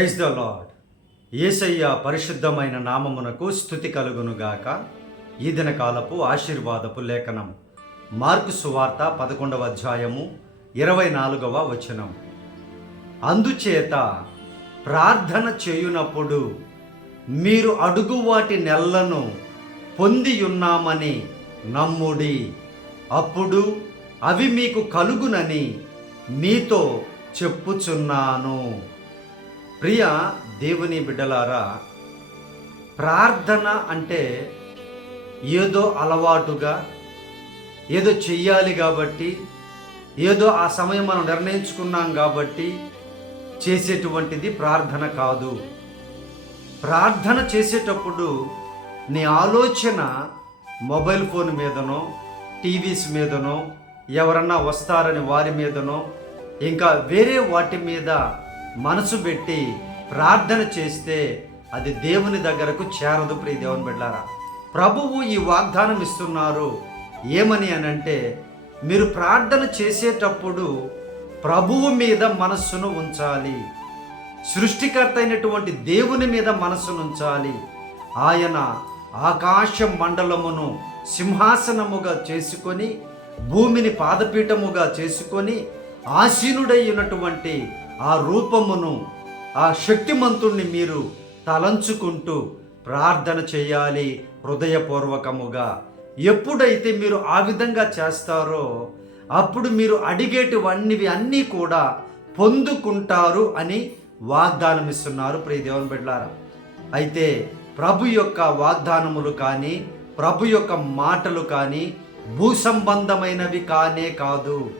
Praise the lord ఏసయ్య పరిశుద్ధమైన నామమునకు స్థుతి కలుగునుగాక. ఈ దినకాలపు ఆశీర్వాదపు లేఖనం. మార్కు సువార్త పదకొండవ అధ్యాయము ఇరవై నాలుగవ వచనం. అందుచేత ప్రార్థన చేయునప్పుడు మీరు అడుగు వాటి నెల్లను పొందియున్నామని నమ్ముడి. అప్పుడు అవి మీకు కలుగునని మీతో చెప్పుచున్నాను. ప్రియ దేవుని బిడ్డలారా ప్రార్థన అంటే ఏదో అలవాటుగా ఏదో చెయ్యాలి కాబట్టి ఏదో ఆ సమయం మనం నిర్ణయించుకున్నాం కాబట్టి చేసేటువంటిది ప్రార్థన కాదు. ప్రార్థన చేసేటప్పుడు నీ ఆలోచన మొబైల్ ఫోన్ మీదనో టీవీస్ మీదనో ఎవరన్నా వస్తారని వారి మీదనో ఇంకా వేరే వాటి మీద మనసు పెట్టి ప్రార్థన చేస్తే అది దేవుని దగ్గరకు చేరదు ప్రియ దేవుని బిడ్డారా. ప్రభువు ఈ వాగ్దానం ఇస్తున్నారు. ఏమని అనంటే మీరు ప్రార్థన చేసేటప్పుడు ప్రభువు మీద మనస్సును ఉంచాలి. సృష్టికర్త అయినటువంటి దేవుని మీద మనస్సును ఉంచాలి. ఆయన ఆకాశ మండలమును సింహాసనముగా చేసుకొని భూమిని పాదపీఠముగా చేసుకొని ఆసీనుడై ఉన్నటువంటి ఆ రూపమును ఆ శక్తిమంతుణ్ణి మీరు తలంచుకుంటూ ప్రార్థన చేయాలి హృదయపూర్వకముగా. ఎప్పుడైతే మీరు ఆ విధంగా చేస్తారో అప్పుడు మీరు అడిగేటివన్నీవి అన్నీ కూడా పొందుకుంటారు అని వాగ్దానం ఇస్తున్నారు ప్రియ దేవుని బిడ్డారా అయితే ప్రభు యొక్క వాగ్దానములు కానీ ప్రభు యొక్క మాటలు కానీ భూ సంబంధమైనవి కానే కాదు.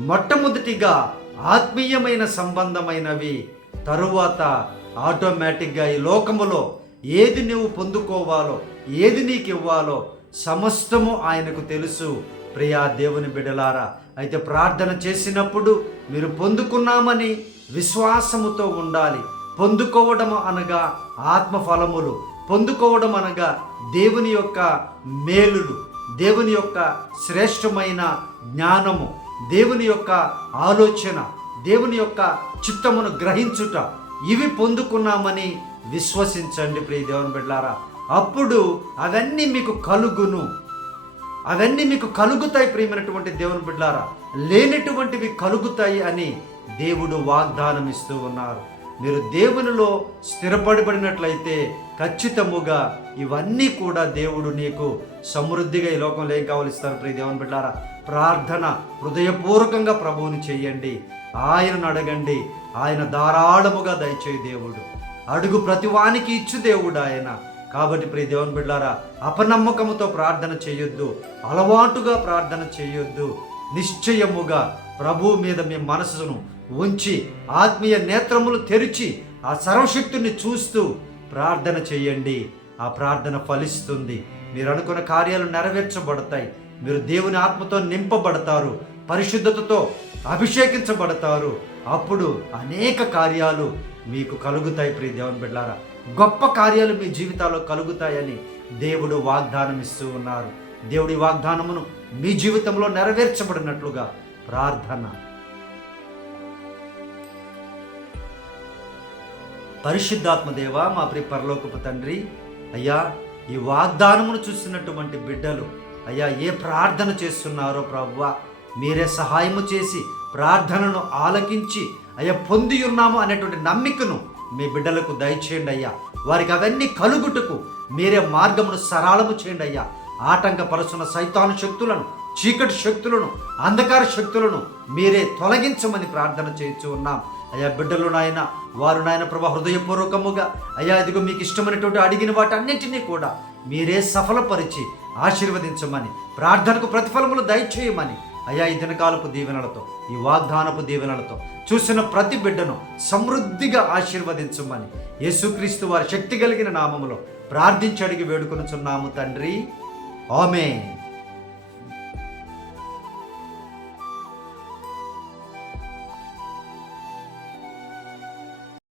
మొట్టమొదటిగా ఆత్మీయమైన సంబంధమైనవి తరువాత ఆటోమేటిక్గా ఈ లోకములో ఏది నువ్వు పొందుకోవాలో ఏది నీకు ఇవ్వాలో సమస్తము ఆయనకు తెలుసు. ప్రియా దేవుని బిడలారా అయితే ప్రార్థన చేసినప్పుడు మీరు పొందుకున్నామని విశ్వాసముతో ఉండాలి. పొందుకోవడం అనగా ఆత్మఫలములు పొందుకోవడం అనగా దేవుని యొక్క మేలులు దేవుని యొక్క శ్రేష్టమైన జ్ఞానము. దేవుని యొక్క ఆలోచన దేవుని యొక్క చిత్తమును గ్రహించుట ఇవి పొందుకున్నామని విశ్వసించండి ప్రియ దేవుని బిడ్డారా అప్పుడు అవన్నీ మీకు కలుగును. అవన్నీ మీకు కలుగుతాయి ప్రియమైనటువంటి దేవుని బిడ్డారా లేనటువంటివి కలుగుతాయి అని దేవుడు వాగ్దానం ఇస్తూ ఉన్నారు. మీరు దేవునిలో స్థిరపడిబడినట్లయితే ఖచ్చితముగా ఇవన్నీ కూడా దేవుడు నీకు సమృద్ధిగా ఈ లోకంలో ఏం కావలిస్తారు ప్రియ దేవుని బిడ్డారా? ప్రార్థన హృదయపూర్వకంగా ప్రభువుని చెయ్యండి ఆయనను అడగండి. ఆయన ధారాళముగా దయచేయి దేవుడు. అడుగు ప్రతివానికి ఇచ్చు దేవుడు ఆయన. కాబట్టి ప్రియ దేవుని బిడ్డారా అపనమ్మకముతో ప్రార్థన చేయొద్దు. అలవాటుగా ప్రార్థన చేయొద్దు. నిశ్చయముగా ప్రభు మీద మీ మనసును ఉంచి ఆత్మీయ నేత్రములు తెరిచి ఆ సర్వశక్తుని చూస్తూ ప్రార్థన చేయండి. ఆ ప్రార్థన ఫలిస్తుంది. మీరు అనుకున్న కార్యాలు నెరవేర్చబడతాయి. మీరు దేవుని ఆత్మతో నింపబడతారు. పరిశుద్ధతతో అభిషేకించబడతారు. అప్పుడు అనేక కార్యాలు మీకు కలుగుతాయి ప్రియ దేవుని బిడ్డారా. గొప్ప కార్యాలు మీ జీవితాల్లో కలుగుతాయని దేవుడు వాగ్దానం ఇస్తూ ఉన్నారు. దేవుడి వాగ్దానమును మీ జీవితంలో నెరవేర్చబడినట్లుగా ప్రార్థన. పరిశుద్ధాత్మదేవ మా ప్రి పరలోకపు తండ్రి అయ్యా ఈ వాగ్దానమును చూస్తున్నటువంటి బిడ్డలు అయ్యా ఏ ప్రార్థన చేస్తున్నారో ప్రభువ మీరే సహాయము చేసి ప్రార్థనను ఆలకించి అయ్యా పొంది ఉన్నాము అనేటువంటి నమ్మికను మీ బిడ్డలకు దయచేయండి అయ్యా. వారికి అవన్నీ కలుగుటకు మీరే మార్గమును సరళము చేయండి అయ్యా. ఆటంకపరుచున్న సైతాను శక్తులను చీకటి శక్తులను అంధకార శక్తులను మీరే తొలగించమని ప్రార్థన చేయించు ఉన్నాం. అయ్యా బిడ్డలు నాయన వారు నాయన ప్రభా హృదయపూర్వకముగా అయ్యా ఇదిగో మీకు ఇష్టమైనటువంటి అడిగిన వాటన్నింటినీ కూడా మీరే సఫలపరిచి ఆశీర్వదించమని ప్రార్థనకు ప్రతిఫలములు దయచేయమని అయ్యా ఈ దినకాలపు దీవెనలతో ఈ వాగ్దానపు దీవెనలతో చూసిన ప్రతి బిడ్డను సమృద్ధిగా ఆశీర్వదించమని యేసుక్రీస్తు వారి శక్తి కలిగిన నామములో ప్రార్థించి అడిగి వేడుకొనుచున్నాము తండ్రి. ఆమె